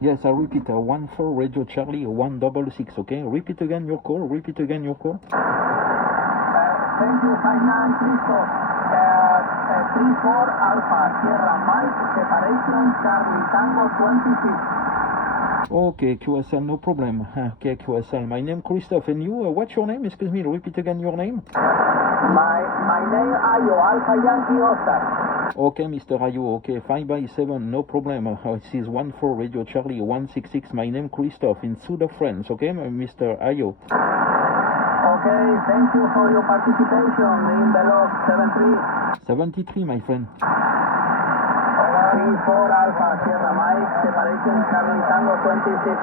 Yes, I repeat, 14 Radio Charlie 166, okay? Repeat again your call, repeat again your call. Thank you, 59 Christophe. 34 Alpha, Sierra Mike, separation Charlie Tango 26. Okay, QSL, no problem. Okay, QSL. My name Christophe, and you, what's your name? Excuse me, repeat again your name. My name Ayo, Alpha Yankee Oscar. Okay, Mr. Ayo, okay, 5x7, no problem. It is 14 Radio Charlie 166. My name Christophe, in South of France, okay, Mr. Ayo. Okay, thank you for your participation in the log 73. 73, my friend. 34 Alpha, Sierra Mike, separation Charlie Tango 26,